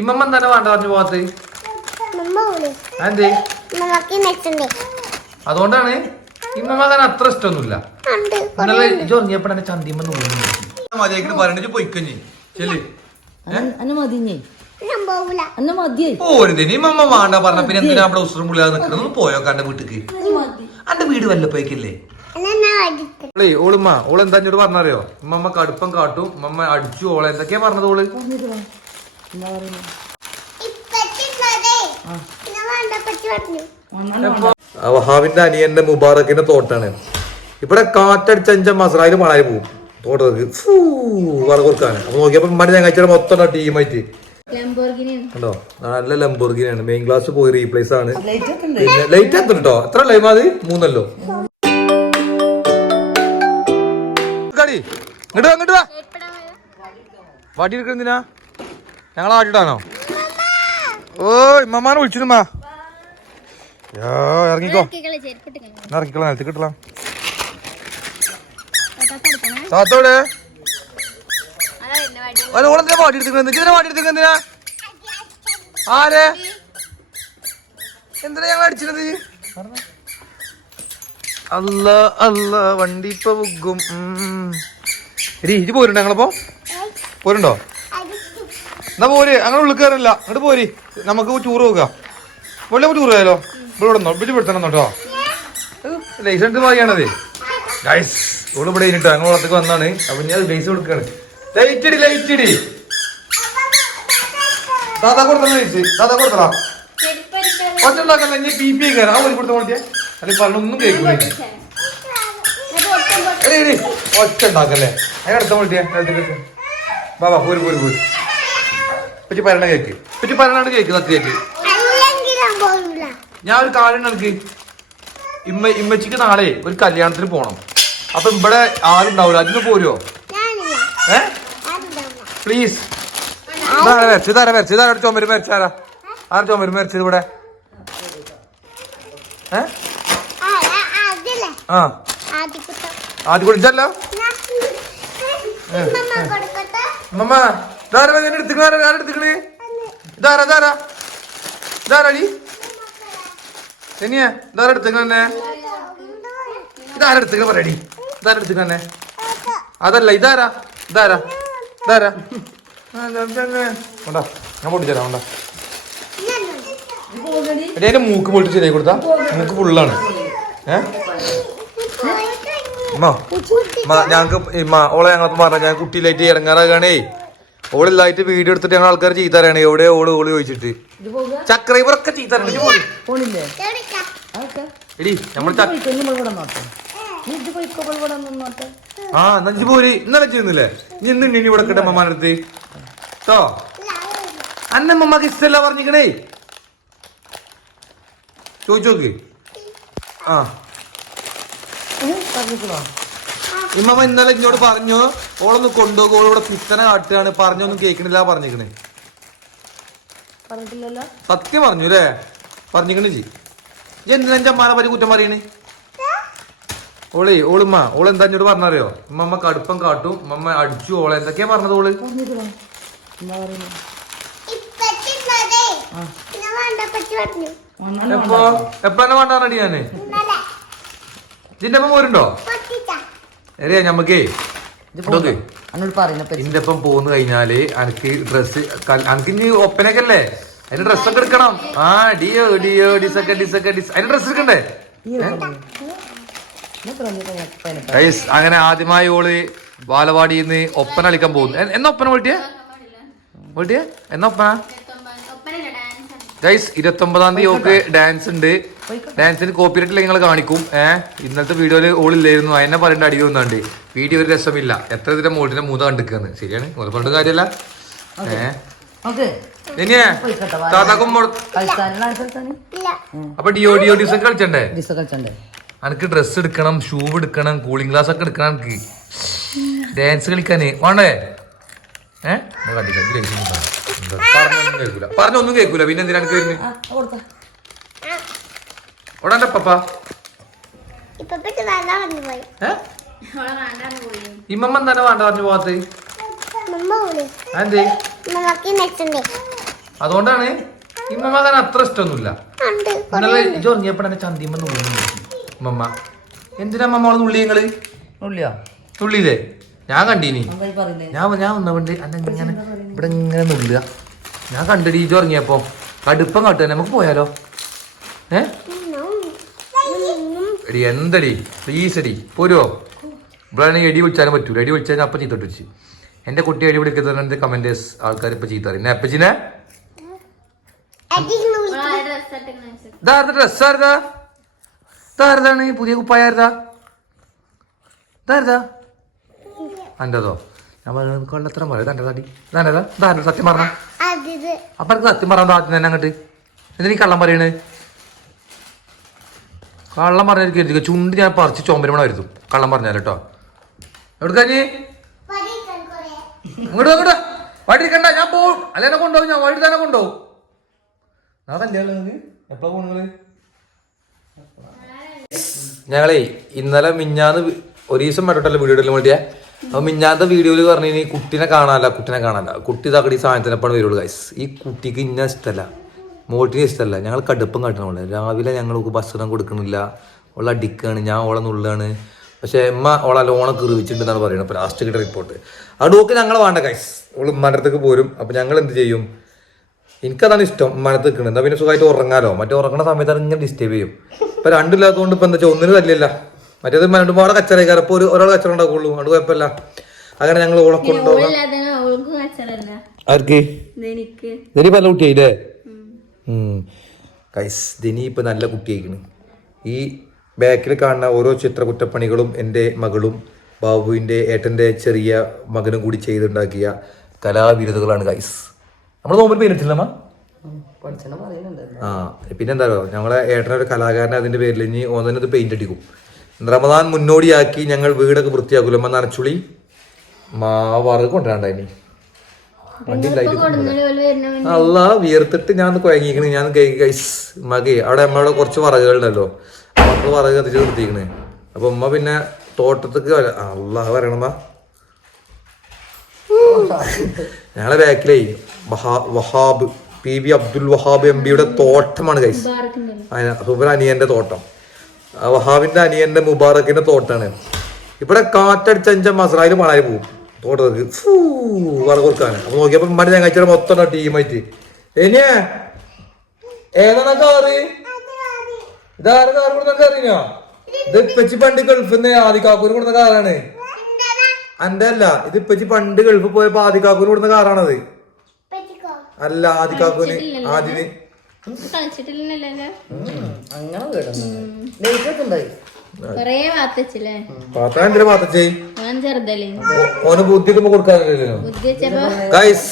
ഇമ്മമ്മ എന്താണ് വേണ്ട പറഞ്ഞു പോകത്ത് എന്തേ അതുകൊണ്ടാണ് ഇമ്മമ്മ തന്നെ അത്ര ഇഷ്ടമൊന്നുമില്ല. ഇന്നലെ ഇജ്ജ് ഉറങ്ങിയപ്പോൾ എന്നെ ചന്തിമ്മ മര്യാദയ്ക്ക് പറഞ്ഞിട്ട് പൊയ്ക്കഞ്ഞി. ചെല്ലി. ഇമ്മമ്മ വേണ്ട പറഞ്ഞ പിന്നെ എന്തിനാ അവിടെ ഉസ്രം പുള്ളിയാതെ ഒന്ന് പോയോ കണ്ട വീട്ടിക്ക്? അന്റെ വീട് ഞാൻ അടിക്കും ഓളേ ഓളുമ്മ ഓളെന്താ പറഞ്ഞറിയോ? ഉമ്മമ്മ കടുപ്പം കാട്ടും ഉമ്മമ്മ അടിച്ചു ഓളെ. എന്തൊക്കെയാ പറഞ്ഞത് ഓൾ. എന്താ പറയുന്നത് വഹാബിന്റെ അനിയന്റെ മുബാറക്കിന്റെ തോട്ടാണ്. ഇവിടെ കാറ്റടിച്ച അഞ്ച മസറായിൽ മണായി പോകും തോട്ടത്തേക്ക് വറ കൊടുക്കാണ് അപ്പൊ നോക്കിയപ്പോ മറ്റേ ഞങ്ങൾ മൊത്തം ടീമായിട്ട്. കണ്ടോ? നല്ല ലംബോർഗിനാണ് മെയിൻ ക്ലാസ് പോയി റീപ്ലേസ് ആണ്. പിന്നെ ലൈറ്റ് എത്ര കേട്ടോ എത്ര ലൈം അത്? മൂന്നല്ലോ. കടി. ഇങ്ങോട്ട് വാ ഇങ്ങോട്ട് വാ. വാട്ടി എടുക്കുന്നതിനാ ഞങ്ങൾ ആട്ടിട്ടാണോ ഓ ഇമ്മമാനെ വിളിച്ചിരുമ്മാ ഇറങ്ങിക്കോ. ഇറങ്ങിക്കോളാം നിലത്ത് കിട്ടலாம் താത്തോടെ ഓളെന്തിനാ എന്തിനാ? ആരെ? എന്തിനാ ഞങ്ങൾ അടിച്ചിരുന്നത്? അല്ല അല്ല വണ്ടി ഇപ്പൊ ബുക്കും ഇത് പോരുണ്ടോ ഞങ്ങളിപ്പോ? പോരുണ്ടോ? എന്നാ പോര് അങ്ങനെ ഉള്ളിൽ കയറില്ല അങ്ങോട്ട് പോരി. നമുക്ക് ടൂർ പോകാം. വെള്ളം ടൂർ പോയാലോ? ഇവിടെ ഇവിടെ പെടുത്തണം കേട്ടോ ലൈസൻസ് പറയണതേ ഗൈസ് ഇവിടെ ഇവിടെ ഇരുട്ടോ ഞങ്ങൾ വളർത്തേക്ക് വന്നാണ്. അപ്പൊ ഞാൻ ലൈസ് കൊടുക്കാണ്. ലൈറ്റ് ഇടി ലൈറ്റ് ഇടി. ദാദാ കൊടുത്തണം ലൈസ് ദാദാ കൊടുത്തടാ ഒറ്റ ഉണ്ടാക്കല്ല ഇനി പി പി കയറാം ഒരു കൊടുത്ത നോക്കിയാ അല്ലെങ്കിൽ പറഞ്ഞൊന്നും എടീ, ഒറ്റ ഉണ്ടാക്കല്ലേ? അതിനടുത്ത നോക്കിയാ ബാബാ പോര് പോര് പോര്. പറ്റി പറയണ കേക്ക്. പറ്റി പറയണാണ് കേക്ക് സത്യ കേക്ക്. ഞാൻ ഒരു കാര്യം നൽകി ഇമ്മ ഇമ്മച്ചിക്ക് നാളെ ഒരു കല്യാണത്തിന് പോണം. അപ്പൊ ഇവിടെ ആരുണ്ടാവൂല അതിന് പോരുമോ ഏ? ആരുണ്ടാവില്ല പ്ലീസ് ഇതാരാ വരച്ചത്? ഇതാരാ വരച്ചത്? ഇതാരാ ചുമരും വരച്ചാരാ ആരാ ചുമരും വരച്ചത് ഇവിടെ? ഏ? ആ ആദ്യം കുടിച്ചല്ലോ മമ്മ ഇതാരാ ഞാൻ എടുത്തിക്കണ? ഞാൻ എടുത്തിക്കണേ? ധാരാ ധാരാ ഇതാരാടി ഇനിയാ ധാരാ എടുത്തിക്കണേ ഇതാരാ എടുത്തിക്കണ പറയടി. ഇതാരാ എടുത്തിക്കണേ അതല്ല ഇതാരാ? ഇതാരാ? ഇതാരാ? ഞാൻ പൊട്ടിച്ചരാം കൊണ്ടാ. മൂക്ക് പൊളിച്ച് ശരിയായി കൊടുത്താ. മൂക്ക് ഫുള്ളാണ്. ഏ? ഇമ്മ ഓളെ ഞങ്ങൾക്ക് പറഞ്ഞ ഞാൻ കുട്ടിയിലായിട്ട് ഇറങ്ങാറാകണേ ഓളില്ലായിട്ട് വീഡിയോ എടുത്തിട്ട് ഞങ്ങൾ ആൾക്കാർ ചീത്തറിയാണ് എവിടെ ഓൾ? ഓൾ ചോദിച്ചിട്ട്. എവിടേക്കാ അതൊക്കെ. എടി നമ്മൾ ആ പോരി. ഇന്നലെ ചെയ്യുന്നില്ലേ നീ ഇന്ന് ഇനി ഇവിടെ കിട്ടെ അമ്മമാരടുത്ത് കേട്ടോ അന്നമ്മക്ക് ഇഷ്ടമല്ല പറഞ്ഞിക്കണേ. ചോദിച്ചോക്ക് ആ. പറഞ്ഞിക്കണോ ഇമ്മമ്മ ഇന്നലെ ഇന്നോട് പറഞ്ഞു ഓളൊന്ന് കൊണ്ടുപോകും ഓളിവിടെ പിത്തനെ കാട്ടുകയാണ്. പറഞ്ഞൊന്നും കേൾക്കണില്ല പറഞ്ഞേക്കണേ സത്യം പറഞ്ഞു അല്ലേ പറഞ്ഞിരിക്കണേ ജി എന്തിനാ എന്റെ അമ്മാനെ പറ്റി കുറ്റം പറയണേ? ഓളെ ഓളുമ്മ ഓളെ എന്താ എന്നോട് പറഞ്ഞറിയോ? ഉമ്മമ്മ കടുപ്പം കാട്ടും ഉമ്മമ്മ അടിച്ചു ഓളെ. എന്തൊക്കെയാ പറഞ്ഞത് ഓൾ? എപ്പോ എപ്പോ എന്താ പറയുന്നത് ഇപ്പത്തിന്നതേ വേണ്ട പറ്റി പറഞ്ഞു. ഒന്നും എപ്പോ? എപ്പോഴാണ് വേണ്ടാറടി ഞാൻ? ഇന്നലെ. ഇതിന്റെ ഒപ്പം പോരുണ്ടോ അറിയാ ഞമ്മക്കേ ഇന്റെ ഒപ്പം പോന്ന് കഴിഞ്ഞാൽ അനക്ക് ഡ്രസ് അനക്ക് ഇനി ഒപ്പനൊക്കെ അല്ലേ? അതിന് ഡ്രസ്സൊക്കെ എടുക്കണം. ആ ഡിയോ ഡിയോ ഡിസൊക്കെ ഡിസൊക്കെ ഡിസ് അതിന് ഡ്രസ് എടുക്കണ്ടേ? ഗൈസ് അങ്ങനെ ആദ്യമായി ഓൾ ബാലവാടിയിൽ നിന്ന് ഒപ്പന കളിക്കാൻ പോകുന്നു. എന്നാ ഒപ്പന വീട്ടിയെ വീട്ടിയെ എന്നാ ഒപ്പന? ഗൈസ് ഇരുപത്തി ഒമ്പതാം തീയതി ഓക്ക് ഡാൻസ് ഉണ്ട്. ഡാൻസിന് കോപ്പിറൈറ്റിൽ നിങ്ങൾ കാണിക്കും. ഏഹ് ഇന്നത്തെ വീഡിയോയിൽ ഓളില്ലായിരുന്നു. അതിനെ പറയേണ്ട അടി ഒന്നാണ്ട് വീഡിയോ ഒരു രസമില്ല. എത്ര ഇതിന്റെ മോളിന്റെ മൂത കണ്ടിക്കാന്ന് ശരിയാണ്? ഒരു പറഞ്ഞ കാര്യമല്ല? ഏഹ്. താത്താക്കും ഇല്ല. അപ്പൊ ഡിയോ ഡിയോ ഡിസൊക്കെ കളിച്ചണ്ടേ? എനിക്ക് കളിച്ചണ്ടേ? അനക്ക് ഡ്രസ് എടുക്കണം ഷൂ എടുക്കണം കൂളിംഗ് ഗ്ലാസ് ഒക്കെ എടുക്കണം എനിക്ക് ഡാൻസ് കളിക്കാന്. വേണ്ടേ? ഏഹ് പറഞ്ഞൊന്നും കേൾക്കൂല. പറഞ്ഞൊന്നും കേൾക്കൂല. പിന്നെ എന്തിനാ എനിക്ക് വരുന്നത് ഓടാന്റെ പപ്പ. ഏഹ് ഇമ്മമ്മ തന്നെ വേണ്ട പറഞ്ഞു അതെന്തേ? മമ്മക്ക് അതുകൊണ്ടാണ് ഇമ്മമാക്കാൻ അത്ര ഇഷ്ടമൊന്നുമില്ല. ഇന്നലെ ഇജ് ഉറങ്ങിയപ്പോൾ എന്നെ ചന്തിമ്മ നുള്ളി ഉമ്മമ്മ എന്തിനാ അമ്മ മോളെ നുള്ളി നിങ്ങൾ? നുള്ളിയില്ലേ ഞാൻ കണ്ടീനി. ഞാൻ ഞാൻ വന്നകൊണ്ട് അന്നെ ഇങ്ങനെ ഇവിടെ ഇങ്ങനെ നുള്ളുക. ഞാൻ കണ്ടടി ഇജ് ഉറങ്ങിയപ്പോ. കടുപ്പം കാട്ടുക നമുക്ക് പോയാലോ? ഏ? എടി എന്തടി? പ്ലീസ് എടി പോരുവോ? ഇവിടെ എടി വിളിച്ചാലും പറ്റൂല. എടി വിളിച്ചാൽ അപ്പൊ ചീത്ത വെച്ച് എന്റെ കുട്ടി എടി വിളിക്കുന്നത് കമന്റേഴ്സ് ആൾക്കാർ ഇപ്പൊ ചീത്ത അറിയും അപ്പച്ചിനെ? ഇതാരതാണ് പുതിയ കുപ്പായോ ഇതാരതാ അന്റെതോ ഞാൻ പറയുന്നത് കൊള്ളത്തരം പറയും തടി ഇതാരതാ സത്യം പറഞ്ഞ. അപ്പൊ സത്യം പറയാൻ ആദ്യം തന്നെ അങ്ങോട്ട്. എന്തിനീ കള്ളം പറയണ്? കള്ളം പറഞ്ഞാൽ ചുണ്ട് ഞാൻ പറിച്ച് ചോമ്പരമണ വരുത്തും കള്ളം പറഞ്ഞാൽ കേട്ടോ. എവിടെ കഴിഞ്ഞ് പഠിക്കാൻ കുറേ ഇങ്ങോട്ട് നോക്കട്ടെ വഴി കണ്ട ഞാൻ പോവും. അല്ലേനെ എന്നെ കൊണ്ടുപോകും ഞാൻ വഴി തന്നെ കൊണ്ടുപോകും. അതല്ലേ എപ്പോഴാ പോണത് ഞങ്ങളേ ഇന്നലെ മിഞ്ഞാന്ന് ഒരു ദിവസം മറ്റോട്ടല്ല വീഡിയോ ഇടലും വേണ്ടിയാ. അപ്പൊ മിഞ്ഞാന്റെ വീഡിയോയിൽ പറഞ്ഞു കഴിഞ്ഞാൽ കുട്ടിനെ കാണാനല്ല കുട്ടിനെ കാണാനല്ല. കുട്ടി തകടി സാധനത്തിനെപ്പാണ് വരുള്ളൂ ഗൈസ് ഈ കുട്ടിക്ക് ഇന്ന ഇഷ്ടമല്ല മോട്ടിന് ഇഷ്ടമല്ല ഞങ്ങൾ കടുപ്പം കാട്ടണ രാവിലെ ഞങ്ങൾക്ക് ഭക്ഷണം കൊടുക്കണില്ല. ഓളെ അടിക്കാണ്. ഞാൻ ഓളെ നുള്ളാണ്. പക്ഷെ എമ്മ ഓളെ ലോണ കിറിവിച്ചിട്ടുണ്ടെന്നാണ് പറയുന്നത് അപ്പോൾ ലാസ്റ്റ് കിട്ടിയ റിപ്പോർട്ട് അവിടെ നോക്കി ഞങ്ങൾ വേണ്ട കൈസ് ഓൾ ഉമ്മാന്റെ അടുത്തേക്ക് പോരും. അപ്പൊ ഞങ്ങൾ എന്ത് ചെയ്യും? എനിക്കതാണ് ഇഷ്ടം ഉമ്മാനത്ത് നിൽക്കുന്നത് എന്നാൽ പിന്നെ സുഖമായിട്ട് ഉറങ്ങാലോ? മറ്റേ ഉറങ്ങണ സമയത്ത് അത് ഇങ്ങനെ ഡിസ്റ്റർബ് ചെയ്യും. ഇപ്പം രണ്ടില്ലാത്തതുകൊണ്ട് ഇപ്പൊ എന്താ വെച്ചാൽ ഒന്നിനും തല്ലില്ല. മറ്റേത് രണ്ടുപാടെ കച്ചറയ്ക്കാർ ഇപ്പൊ ഒരു ഒരാൾ കച്ചറ ഉണ്ടാക്കുള്ളൂ അതുകൊണ്ട് കുഴപ്പമില്ല. അങ്ങനെ ഞങ്ങൾ ഓളെ കൊണ്ടുപോകാം. ആർക്ക്? നിനക്ക് നല്ല കുട്ടിയായില്ലേ? കൈസ് ദിനി ഇപ്പം നല്ല കുട്ടിയായിക്കണ്. ഈ ബാക്കിൽ കാണുന്ന ഓരോ ചിത്രകുറ്റപ്പണികളും എന്റെ മകളും ബാബുവിന്റെ ഏട്ടന്റെ ചെറിയ മകനും കൂടി ചെയ്തുണ്ടാക്കിയ കലാവിരുതുകളാണ് ഗൈസ് നമ്മൾ നോമ്പിൽ പേരിട്ടില്ലമ്മ ആ പിന്നെ എന്താ പറയുക ഞങ്ങളെ ഏട്ടനൊരു കലാകാരൻ അതിന്റെ പേരിൽ ഇനി ഓന്നതിനകത്ത് പെയിന്റ് അടിക്കും. റമദാൻ മുന്നോടിയാക്കി ഞങ്ങൾ വീടൊക്കെ വൃത്തിയാക്കൂലമ്മ നനച്ചുളി. മാവറ് കൊണ്ടുവരണ്ട ഇനി. വണ്ടി. ലൈറ്റ് അല്ല വിയർത്തിട്ട് ഞാൻ കുഴങ്ങിക്കണ് ഞാൻ ഗൈസ് മകെ അവിടെ അമ്മയുടെ കുറച്ച് വറകുകളുണ്ടല്ലോ. അപ്പൊ വറക് കത്തിച്ച് നിർത്തിക്കണ്. അപ്പൊ ഉമ്മ പിന്നെ തോട്ടത്തേക്ക് അല്ല പറയണമാ ഞങ്ങളെ ബാക്കിലേ വഹാ- Wahab P B Abdul Wahab M പിയുടെ തോട്ടമാണ് കൈസ് സൂപ്പർ അനിയന്റെ തോട്ടം. വഹാബിന്റെ അനിയന്റെ മുബാറക്കിന്റെ തോട്ടാണ്. ഇവിടെ കാറ്റടിച്ച അഞ്ച മസറായിൽ മണായി പോകും തോട്ടത്തേക്ക് ഫൂ വറ കൊടുക്കാണ് അപ്പൊ നോക്കിയപ്പോ ഞാൻ കഴിച്ചാൽ മൊത്തം ടീമായിട്ട്. ഇനിയേ ഏതാണ് കാറ് ഇതാരെ കാറ് കൊടുത്ത അറിയോ ഇത് ഇപ്പച്ചി പണ്ട് ഗൾഫിൽ നിന്ന് ആദിക്കാക്കൂര് കൊടുത്ത കാറാണ്. എന്റെ അല്ല ഇത് ഇപ്പച്ചി പണ്ട് ഗൾഫ് പോയപ്പോ ആദിക്കാക്കൂര് കൊടുത്ത കാറാണത്. അല്ല ആദിക്കാക്കൂന് ആദിന്. അങ്ങനെ പാത്തച്ചേ ഓന് ബുദ്ധി ഒക്കെ കൊടുക്കാറില്ലല്ലോ ഗൈസ്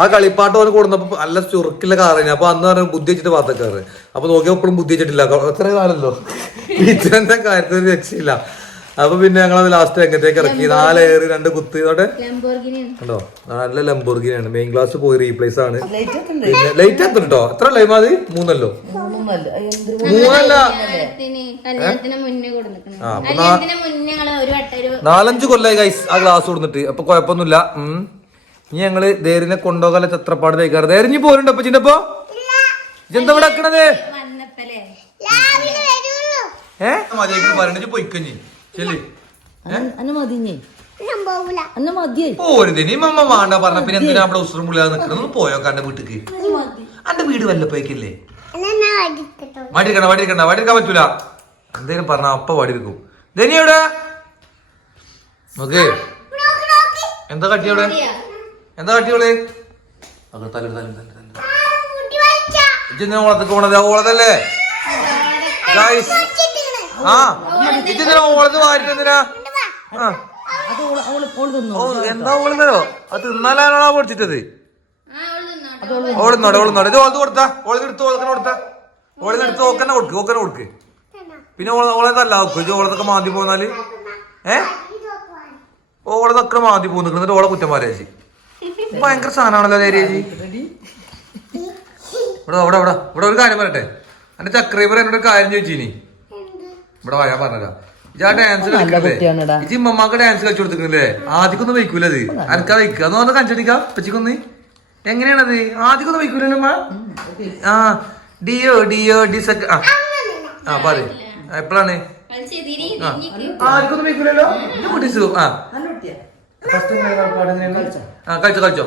ആ കളിപ്പാട്ട് ഓന് കൊടുന്നപ്പോ നല്ല ചുറുക്കില്ല കാറിന്. അപ്പൊ അന്ന് പറഞ്ഞു ബുദ്ധി വെച്ചിട്ട് പാത്തക്കാറ്. അപ്പൊ നോക്കിയപ്പോഴും ബുദ്ധി വെച്ചിട്ടില്ല. എത്ര കാലല്ലോ? ഇത്രന്റെ കാര്യത്തിൽ രക്ഷയില്ല. അപ്പൊ പിന്നെ ഞങ്ങൾ ലാസ്റ്റ് രംഗത്തേക്ക് ഇറക്കി? നാലേറി രണ്ട് കുത്തി. ഇതോടെ? ലംബോർഗിനി കണ്ടോ? നല്ല ലംബോർഗിനാണ് മെയിൻ ക്ലാസ് പോയി റീപ്ലേസ് ആണ്. ലേറ്റ് ഉണ്ട് പിന്നെ ലൈറ്റ് എത്ര കേട്ടോ എത്ര ലൈം അത് മൂന്നല്ലോ? മൂന്നല്ല. കല്യാണത്തിന് കല്യാണത്തിന് മുന്നേ കൊടുക്കണം ആ, മുന്നേ ഞങ്ങൾ ഒരു വട്ടം ഒരു നാലഞ്ച് കൊല്ലായി ഗൈസ് ആ ഗ്ലാസ് കൊടുത്തിട്ട് അപ്പൊ കുഴപ്പമൊന്നുമില്ല ഉം. ഇനി ഞങ്ങൾ ദേരിനെ കൊണ്ടുപോകാൻ ചത്രപ്പാട് തേക്കാറ് ദേരിഞ്ഞ് പോരുണ്ട് അപ്പൊ ചിന്നപ്പോ ഇതെന്താ ഇവിടെ ഏഹ് പറഞ്ഞു പൊയ്ക്കഞ്ഞി ശരി അന്നെ മതിഞ്ഞേ. അന്നെ മതിയേ. പോരുതിനി മമ്മ വേണ്ട പറഞ്ഞ പിന്നെ എന്തിനാ അവിടെ ഉസ്രം പുള്ളിയാതെ നിൽക്കണം പോയോ കണ്ട വീട്ടിക്ക്. അന്റെ വീട് അടിക്കട്ടോ വടിക്കണ്ട വടിക്കണ്ട വടിക്കാൻ പറ്റൂല. എന്തേലും പറഞ്ഞ അപ്പ വടി വെക്കും ധനി എവിടെ? നോക്ക്. എന്താ കട്ടിയോടെ എന്താ കട്ടിയോളെ തല തല തല തല ഇജ്ജെന്തിനാ ഓളത്തേക്ക് പോണത്? ഓളതല്ലേ? ഗായ്സ് ആ ഇജ്ജെന്തിനാ ഓളത് വാരിട്ട് എന്തിനാ ആ. അത് ഓൾ ഓൾ ഓൾ തിന്നു ഓ എന്താ ഓളുന്നല്ലോ അത് തിന്നാലാണോ പൊടിച്ചിട്ടത്? ഓളുന്നോടെ ഓളുന്നോടെ ഇത് ഓളത് കൊടുത്താ? ഓളത് എടുത്ത് ഓൾക്കനെ കൊടുത്താ? ഓളത് എടുത്ത് ഓക്കനെ കൊടുക്ക് ഓക്കനെ കൊടുക്ക്. പിന്നെ ഓളെ തല്ല നോക്ക് ഇത് ഓളതൊക്കെ മാന്തി പോന്നാൽ? ഏ? ഓളതൊക്കെ മാന്തി പോന്നു എന്നിട്ട് ഓളെ കുറ്റം പറയാച്ചി ഭയങ്കര സാധനമാണല്ലോ നേരേജി ഇവിടെ ഇവിടെ ഇവിടെ ഇവിടെ ഒരു കാര്യം പറയട്ടെ. എന്റെ ചക്രീ എന്നോട് ഒരു കാര്യം ചോദിച്ചിനി. ഇവിടെ വരാ പറഞ്ഞതാ ഇജാ ഡാൻസ് കളിക്കല്ലേ കുട്ടിയാണെടാ. ഇജി ഇമ്മമാക്ക് ഡാൻസ് കളിച്ചു കൊടുത്തിട്ടില്ലേ ആദ്യക്കൊന്നും വയ്ക്കൂല അത് അനക്കാ വയ്ക്കുക എന്ന് പറഞ്ഞാൽ കഞ്ചടിക്കാം പച്ചിക്കൊന്ന് എങ്ങനെയാണത്? ആദ്യക്കൊന്നും ഒന്ന് വയ്ക്കൂലമ്മ ആ ഡിയോ ഡിയോ ഡിസക്ക് ആ. ആ പറ എപ്പോഴാണ് ആർക്കൊന്നും വയ്ക്കൂലല്ലോ? കുട്ടീസ്. ആ. നല്ല കുട്ടിയാ ഫസ്റ്റ് ആ കഴിച്ചോ കഴിച്ചോ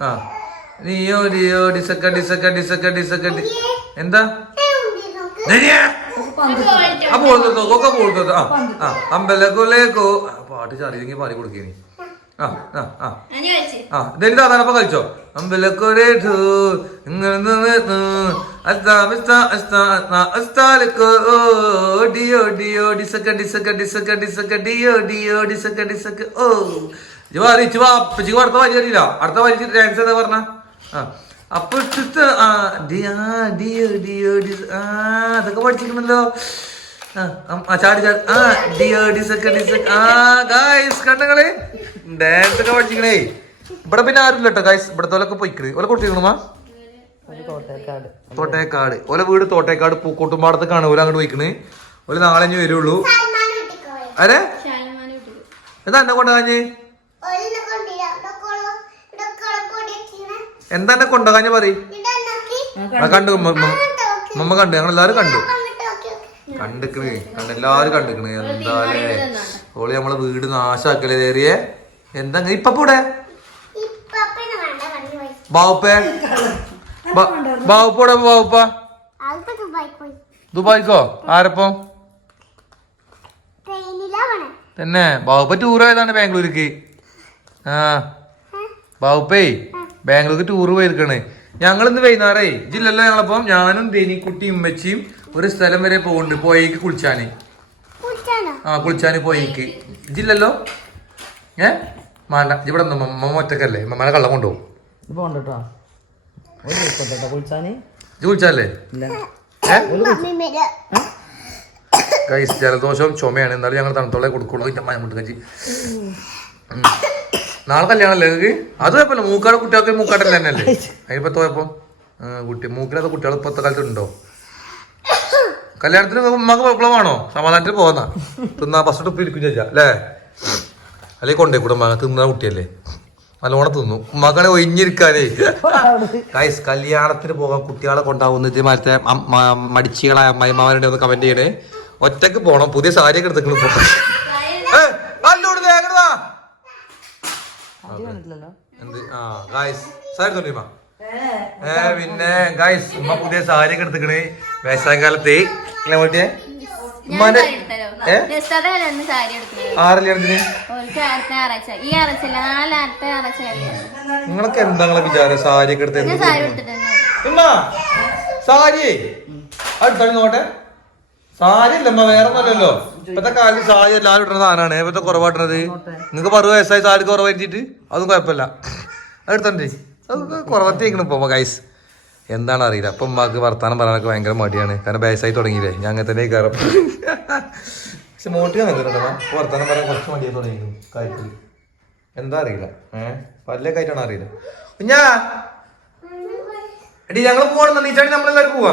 ആ. ഡിയോ ഡിയോ ഡിസക്ക ഡിസക്ക ഡിസക്ക ഡിസക്ക ഡി- എന്താ? തൊട്ടോ ഒക്കെ തൊട്ടോ ആ ആ അമ്പലക്കുലേക്കോ പാട്ട് ചറിയെങ്കിൽ പാടി കൊടുക്കേനി ആ ആ ആ. ആ ഇതെനി താതാനപ്പം കളിച്ചോ അമ്പലക്കുലേ ഠൂ ഇങ്ങനെ അസ്താ മിസ്താ അസ്താ അസ്താ അസ്താലക്കോ ഡിയോ ഡിയോ ഡിസക്ക ഡിസക്ക ഡിസക്ക ഡിസക്ക ഡിയോ ഡിയോ ഡിസക്ക ഡിസക്ക ഓ. ഇജ്ജ് വാ ഇജ്ജ് വാ അടുത്ത വരി ഡാൻസ് എന്താ പറഞ്ഞ? ആ. അപ്പൊ ഇട്ടിട്ട് ആ ഡിയാ ഡിയോ ഡിയോ ഡിസ് ആ അതൊക്കെ പഠിച്ചിരിക്കണല്ലോ. ആ, അം- ആ ചാടി ചാടി ആ ഡിയോ ഡിസക്ക ഡിസക്ക ആ ഗായ്സ് കണ്ടങ്ങളെ? ഡാൻസ് ഒക്കെ പഠിച്ചിക്കണേ ഇവിടെ പിന്നെ ആരും കേട്ടോ ഗായ്സ് ഇവിടെ തോലൊക്കെ പോയിക്കണ്. ഓലെ കോട്ടയക്കാട് തോട്ടേക്കാട്. ഓലെ വീട് തോട്ടേക്കാട് പൂക്കോട്ടുംപാടത്തേക്കാണ് ഓല അങ്ങോട്ട് പോയിക്കണേ. ഓൽ നാളെ ഇനി വരുള്ളൂ. അരെ എന്താ എന്നെ കൊണ്ടുപോകാഞ്ഞ് എന്താ കൊണ്ടോ കാഞ്ഞ പറയും ആ കണ്ടു. മമ്മ കണ്ടു. ഞങ്ങൾ എല്ലാരും കണ്ടു. കണ്ടിക്കണ്. കണ്ട് എല്ലാരും കണ്ടിക്കണ്. എന്താലേ ഓൾ നമ്മളെ വീട് നാശാക്കലേ ഏറിയേ എന്താ ഇപ്പൊ കൂടെ ബാവുപ്പേ? ബാവുപ്പോടെ ബാവുപ്പ ദുബായിക്കോ? ആരപ്പോ? തന്നെ. ബാവുപ്പ ടൂർ ആയതാണ് ബാംഗ്ലൂർക്ക് ആ. ബാവുപ്പേ ബാംഗ്ലൂർക്ക് ടൂർ പോയിരിക്കണ്. ഞങ്ങൾ ഇന്ന് വൈകുന്നേരേ ജില്ലല്ലോ ഞങ്ങളപ്പം ഞാനും ദേനിക്കുട്ടി ഉമ്മച്ചിയും ഒരു സ്ഥലം വരെ പോകുന്നുണ്ട് പോയേക്ക് കുളിച്ചാന്. ആ കുളിച്ചാന് പോയേക്ക്. ജില്ലല്ലോ ഏ? മാണ്ട. ഇവിടെ മമ്മ ഒറ്റക്കല്ലേ? മമ്മനെ കള്ളം കൊണ്ടുപോകും. ഇല്ല. ജലദോഷവും ചുമയാണ്. എന്നാലും ഞങ്ങൾ തണുത്തോളെ കൊടുക്കുള്ളൂ. ഇന്റെ അമ്മ മുട്ട് കഞ്ചി ഉം. നാളെ കല്യാണല്ലേ നിങ്ങൾക്ക് അത് കുഴപ്പമില്ല. മൂക്കാട് കുട്ടികൾക്ക് മൂക്കാട്ടല്ലേ തന്നെയല്ലേ? അതിപ്പോ തോയപ്പോ കുട്ടി മൂക്കിലത്തെ കുട്ടികൾ ഇപ്പത്തെ കാലത്ത് ഉണ്ടോ കല്യാണത്തിന് ഉമ്മക്ക് വിപ്ലവമാണോ സമാധാനത്തിന് പോകുന്ന തിന്നാ ബസ് സ്റ്റോപ്പ് ഇരിക്കും ചേച്ചാ അല്ലേ? അല്ലെ കൊണ്ടേ കൂടെ മക തിന്ന കുട്ടിയല്ലേ? നല്ലോണം തിന്നു. ഉമ്മാക്കാണെ ഒഴിഞ്ഞിരിക്കാനേ. ഗൈസ് കല്യാണത്തിന് പോകാൻ കുട്ടികളെ കൊണ്ടാവുന്ന ഇത് മറ്റേ മടിച്ചികളായ അമ്മായിമാരുടെ ഒന്ന് കമന്റ് ചെയ്യണേ. ഒറ്റയ്ക്ക് പോണം. പുതിയ സാരിയൊക്കെ എടുത്തേക്കണ് ഇപ്പൊ. ഏ, അല്ലോട് ദേ, അങ്ങട് വാ. അത് കണ്ടിട്ടില്ലല്ലോ എന്ത്? ആ ഗായ്സ് സാരി തൊണ്ടിമാ ഏ പിന്നെ ഗായ്സ് ഉമ്മ പുതിയ എടുത്തേക്കണ്. സാരി ഒക്കെ ഞായറാഴ്ച. കല്യാണം നിങ്ങളൊക്കെ എന്താ വിചാരം? സാരിയൊക്കെ എടുത്ത് ഞാൻ സാരി ഒക്കെ എടുത്ത് ഉമ്മ സാരി. അടുത്താണ് നോട്ടെ സാരി അല്ല ഉമ്മ വേറെ ഒന്നല്ലല്ലോ ഇപ്പത്തെ കാലത്ത് സാരി എല്ലാവരും ഇടുന്ന സാധനമാണ്. ഇപ്പത്തെ കുറവായിട്ടത് നിങ്ങൾക്ക് പറു വയസ്സായി സാരി കുറവായിട്ട് അതും കുഴപ്പമില്ല. എടുത്തണ്ടേ. അത് കുറവത്തേക്കണം ഇപ്പൊ ഗൈസ് എന്താണ് അറിയില്ല. അപ്പൊ ഉമ്മാക്ക് വർത്താനം പറയാനൊക്കെ ഭയങ്കര മടിയാണ്. കാരണം വയസ്സായി തുടങ്ങിയില്ലേ. ഞാൻ അങ്ങനെ തന്നെ കയറും പക്ഷെ മോട്ടി നിൽക്കുന്നുണ്ടോ വർത്താനം പറയാൻ കുറച്ച് മടിയായി തുടങ്ങിയിരുന്നു കാര്യത്തിൽ എന്താ അറിയില്ല. ഏഹ് പല്ലൊക്കെ ആയിട്ടാണ് അറിയില്ല. കുഞ്ഞാ! എടി ഞങ്ങൾ പോകണം നീച്ചാണെങ്കിൽ നമ്മളെല്ലാരും പോവാ.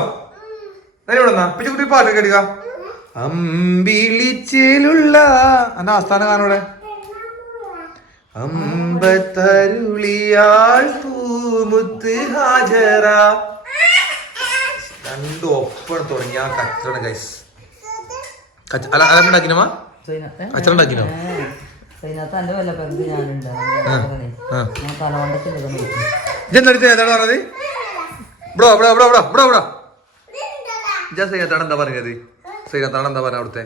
നേരെ ഇവിടെ പിച്ചു കുട്ടി പാട്ട് കേടുക അമ്പിളിച്ചിലുള്ള എന്റെ ആസ്ഥാന കാണൂടെ അമ്പത്തരുളിയാൾ പൂമുത്ത് ഹാജറ രണ്ടും ഒപ്പം തുടങ്ങി ആ കച്ചറ ഗൈസ് അല്ല ഏ? കച്ചറ ഉണ്ടാക്കിനോ ഏതാണ് പറഞ്ഞത്? ഇവിടെ ഇവിടെ ഇവിടെ ഇവിടെ എന്താ പറഞ്ഞത്? സൈനത്താണ് എന്താ അവിടുത്തെ?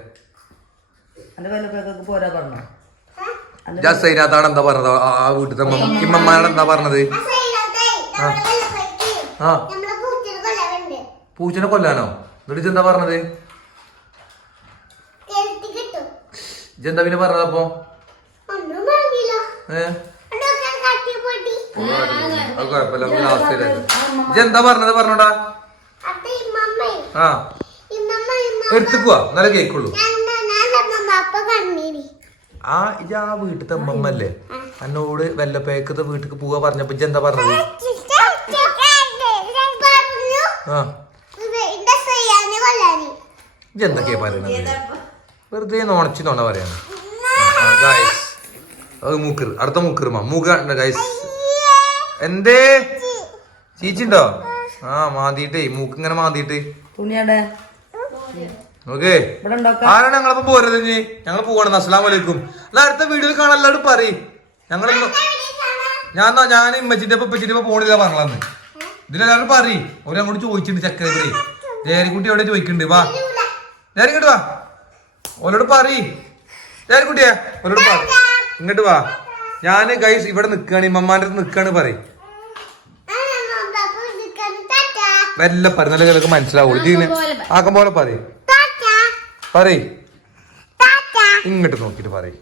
സൈനത്താണ് എന്താ പറഞ്ഞത്? ആ- വീട്ടിലത്തെ ഇമ്മമാരോട് എന്താ പറഞ്ഞത്? ആ പൂച്ചനെ കൊല്ലാനോ? എന്നിട്ട് എന്താ പറഞ്ഞത്? കേട്ടി. കിട്ടും ഇജെന്താ പിന്നെ പറഞ്ഞത് അപ്പൊ? അത് കുഴപ്പമില്ല ലാസ്റ്റ് ഇജെന്താ പറഞ്ഞത് പറഞ്ഞോടാ? അത് ഇമ്മമ്മേ. ആ. എടുത്തുക്കുവാ. നല്ല കേക്കുള്ളൂ. ആ ഇജ ആ വീട്ടിലത്തെ അമ്മമ്മല്ലേ? എന്നോട് വല്ലപ്പേക്കത്തെ വീട്ടിക്ക് പോവാ പറഞ്ഞപ്പോ ഇജെന്താ പറഞ്ഞത്? പറഞ്ഞു ആ. കൊല്ലാന് ഇജെന്തൊക്കെയാ പറയുന്നത് വെറുതെ നോണച്ച് നോണ പറയാണ്. ഗായ്സ് അത് മൂക്കർ അടുത്ത മൂക്കറുമാ മൂക്ക ഗൈസ് എന്തേ? ചീച്ചിണ്ടോ? ആ മാന്തിട്ടേ മൂക്ക് ഇങ്ങനെ മാന്തിട്ട് തുണിയുടെ ഓക്കേ ആരാണ് ഞങ്ങളിപ്പോ പോരുന്നത് ഇനി? ഞങ്ങൾ പോകണം അസ്സലാം വലൈക്കും എന്നാ അടുത്ത വീഡിയോയിൽ കാണാൻ എല്ലാവരും പറയും. ഞങ്ങൾ ഞാൻ ഞാൻ ഇമ്മച്ചിന്റെ ഒപ്പം ഇപ്പച്ചിന്റെ ഒപ്പം പോണില്ല പറഞ്ഞു ഇതിലെല്ലാവരും പറയും. ഓര് അങ്ങോട്ട് ചോദിച്ചിട്ടുണ്ട് ചക്കര ജേരിക്കുട്ടി ജയരിക്കുട്ടി എവിടെ ചോദിക്കുന്നുണ്ട്. വാ. ജയരിക്കുട്ടി വാ. ഓരോട് പറയും. ജേരിക്കുട്ടിയാ ഓരോട് പറ. ഇങ്ങോട്ട് വാ. ഞാൻ ഗൈസ് ഇവിടെ നിക്കാണ്. ഇമ്മമാന്റെ അടുത്ത് നിക്കാണ് പറയും. വല്ല ചിലക്ക് മനസ്സിലാവുള്ളൂ. ഇതിന് ആക്കം പോലെ പറയും. പറയും. ഇങ്ങോട്ട് നോക്കിട്ട് പറയും.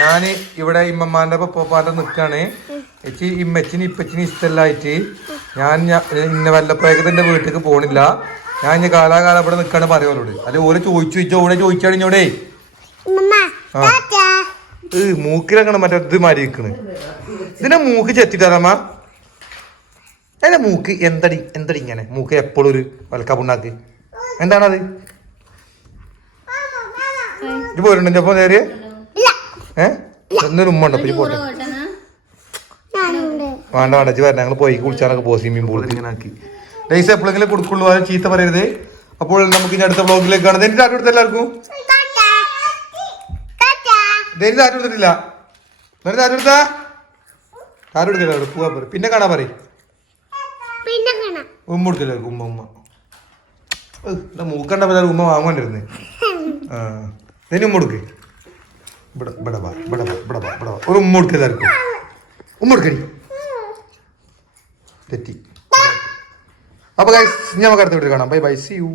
ഞാൻ ഇവിടെ ഇമ്മമാന്റെ പപ്പാന്റെ നിക്കാണ്. ചേച്ചി ഇമ്മച്ചിന് ഇപ്പച്ചിന് ഇഷ്ടമല്ലായിട്ട് ഞാൻ ഇന്ന വല്ലപ്പോഴത്തിന്റെ വീട്ടിലേക്ക് പോണില്ല. ഞാൻ ഇനി കാലാകാലം ഇവിടെ നിക്കാണ് പറയുമല്ലോട് അല്ലെ ഓരോ ചോദിച്ചു ചോദിച്ചോ ഓടെ ചോദിച്ചാണ് ഇഞ്ഞോടെ? ആ. ഏ മൂക്കിലങ്ങനെ മറ്റേ ഇത് മാറി നിക്കണ് ഇതിന്റെ മൂക്ക് ചെത്തിട്ടാരമ്മ അതിന്റെ മൂക്ക് എന്തടി എന്തടി ഇങ്ങനെ? മൂക്ക് എപ്പോഴും ഒരു വൽക്കാപ്പുണ്ണാക്ക് എന്താണത്? ഇത് പോരുന്നുണ്ട്? ഇപ്പൊ നേരെ? ഏ? എന്നൊരു ഉമ്മ ഉണ്ടോ? പോട്ടെ. ഞാനുണ്ട് വേണ്ട വേണ്ട ഇജ്ജ് വരണം ഞങ്ങൾ പോയി കുളിച്ചാലൊക്കെ പോകും സ്വിമ്മിംഗ് പൂളിൽ ഇങ്ങനെ ആക്കി. ലൈസ് എപ്പോഴെങ്കിലും കൊടുക്കുള്ളൂ അത് ചീത്ത പറയരുത്. അപ്പോൾ നമുക്ക് ഇനി അടുത്ത ബ്ലോഗിലേക്ക് കാണാം. എനിക്ക് ആറ്റ് എടുത്ത എല്ലാവർക്കും ധൈര്യം ആറ്റ് കൊടുത്തിട്ടില്ല ധൈര്യം ആറ്റ് കൊടുത്താ പറയും. പിന്നെ കാണാൻ പറയും. പിന്നെ കാണാം ഉമ്മ കൊടുക്കില്ല ഉമ്മ ഉമ്മ? മൂക്കണ്ട എല്ലാവരും ഉമ്മ വാങ്ങോണ്ടിരുന്നേ. ആ ഇനി ഉമ്മ കൊടുക്ക്. എല്ലാവർക്കും. തെറ്റി. അപ്പൊ ഗൈസ് ഇനി നമുക്ക് അടുത്ത കാണാം. Bye bye C U